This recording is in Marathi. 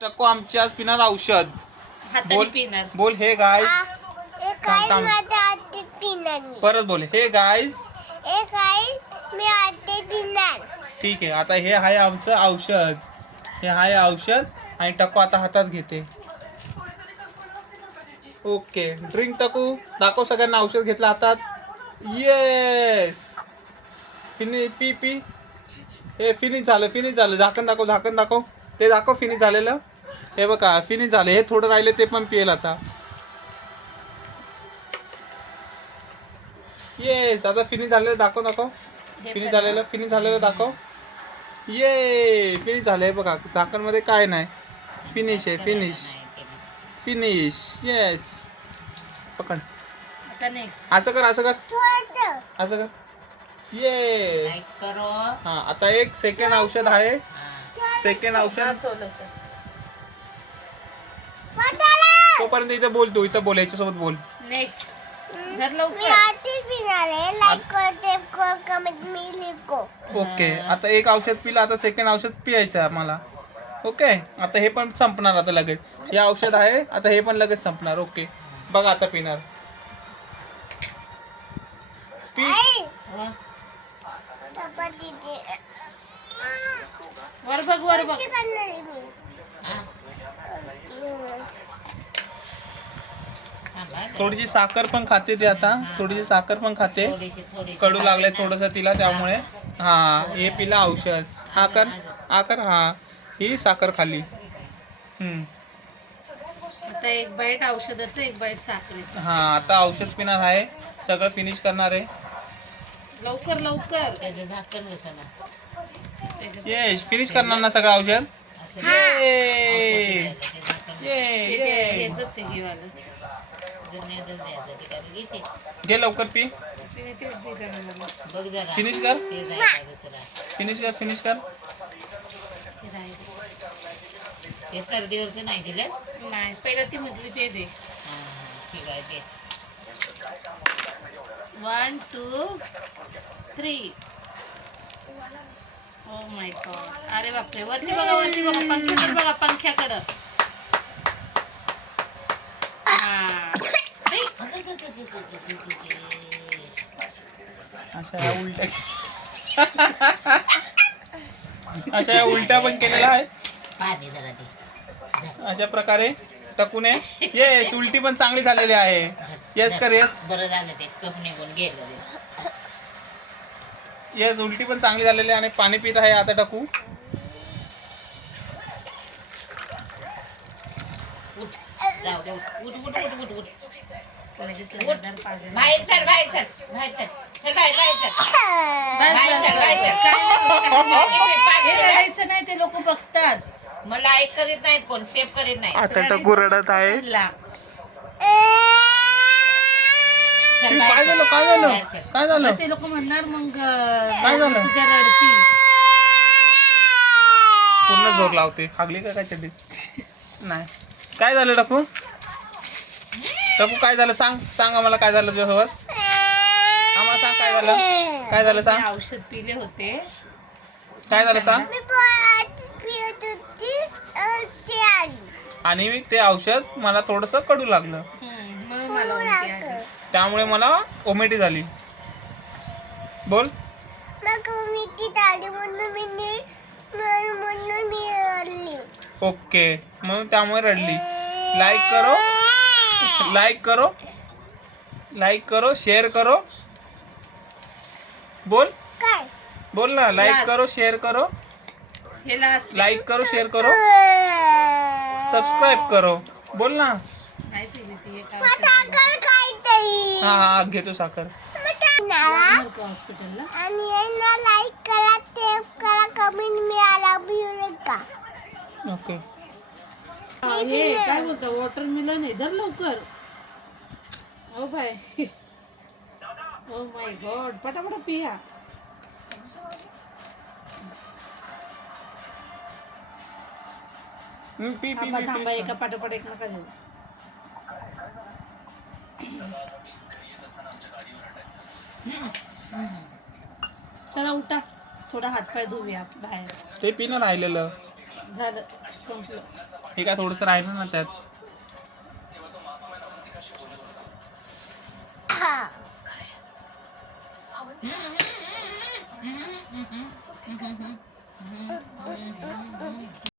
टक्को आमची आज पिणार औषध. हाताने बोल पिणार. बोल हे गाईज. पिणार परत बोल हे गाईज. मी आते पिणार. ठीक आहे, आता हे आहे आमचं औषध. हे आहे औषध आणि टक्को आता हातात घेते. ओके ड्रिंक टाकू. दाखव सगळ्यांना औषध घेतलं हातात. Yes P P. हे फिनिश झालं. झाकण दाखव. ते दाखव फिनिश झालेलं. हे बघा फिनिश झालं. हे थोडं राहिले ते पण पिएल आता. येस आता फिनिश झालेलं दाखव. फिनिश झालेलं दाखव. ये फिनिश झालंय बघा. झाकण मध्ये काय नाही. फिनिश आहे फिनिश. येस पकड. आता नेक्स्ट. असं कर. ये लाईक करो. हा आता एक सेकंड औषध आहे. सेकंड औषध तोपर्यंत इथं बोल. तू इथं बोल. याच्यासोबत बोल. नेक्स्ट. धर मी लवकर. आते पिणार आहे. लाईक कर कमेंट मी लिखो. ओके आता एक औषध पिलं. आता सेकंड औषध पियायचं आहे मला. ओके आता हे पण संपणार आता लगेच. हे औषध आहे आता हे पण लगेच संपणार. ओके बघा आता पिणार. पी. व. पप्पा तिथे वर बघ. किती करणार आहे मी? हा. थांबा. थोडीशी साखर पण खाते ती आता. थोडीशी साखर पण खाते. थोडीशी. कडू लागले थोडस तिला त्यामुळे. हा हे पिला औषध. हा कर. हा ही साखर खाली. आता एक बाईट औषधाचं, एक बाईट साखरेचं. हा आता औषध पिणार आहे. सगळं फिनिश करणार आहे. लवकर. त्याचं झाकण बसवलं. येस फिनिश करणार ना सगळं औषध. असं ये हेच आहे हे वालं. जुन्यातच द्यायचं ते काय बघितले. घे लवकर पी. तिने तेच दिलं ना मला. बघ जरा फिनिश कर. ते जायचं दुसरा. फिनिश कर. हे राहिलं. ते सर्दीवरचं नाही दिलंस. नाही पहिलं ती म्हटली ते दे. हा ठीक आहे ते 1 2 3. Oh my God. अरे बापरे. वरती बघा पंख्याकडं. हा. नाही. अशा या उलट्या पण केलेल्या आहेत. पाणी जरा ते अशा प्रकारे टकूने येस उलटी पण चांगली झालेली आहे. येस कर. येस बरं झालं ते कप निघून गेलं ते. येस उलटी पण चांगली झालेली आहे आणि पाणी पित आहे आता टकू. उठ जाऊ दे. उठ लगेच उठ. लग्नात पाहिजे. बाहेर चल बाहेर चल बाहेर चल. हे रडायचं नाही. ते लोक बघतात. मला ऐक करीत नाहीत कोण. सेफ करीत नाही. आता टकू रडत आहे. ला. चल काय बाहेर झालं बाहेर चल. काय झालं ते लोक म्हणणार मग काय झालं? तुझ्या रडती. पूर्ण जोर लावते. खागली का काय चड्डी नाही. काय झालं टकू काय झालं सांग आम्हाला काय झालं तुझ्यासोबत. आम्हाला सांग काय झालं सांग. मी औषध पिले होते. काय झालं सांग. मी आते पित होती. ते आली. आणि ते औषध मला थोडस कडू लागलं म्हणून मला उलटी आली. त्यामुळे मला ओमेटी झाली. बोल. मग मी ती दाढी म्हणून मी रडली. ओके म्हणून त्यामुळे रडली. लाईक करो शेअर करो. बोल ना. लाईक करो शेअर करो. हे लास्ट. लाईक करो शेअर करो. सबस्क्राईब करो. बोल ना. काय पिली ती एक साखर खायची. हा घेतो साखर. हॉस्पिटलला. आणि लाईक करा, टेप करा, कमेंट मी लव्ह यू का. ओके हे काय बोलता वॉटरमेलन आहे. धर लवकर. ओ बाय. Oh my God. पटापट पिया. पी थांबा एका पाठोपाठ एक नका देऊ. चला उठा. थोडा हातपाय धुऊया बाहेर. ते पिणं राहिलेलं झालं संपलं. हे काय थोडंसं राहिलं ना त्यात.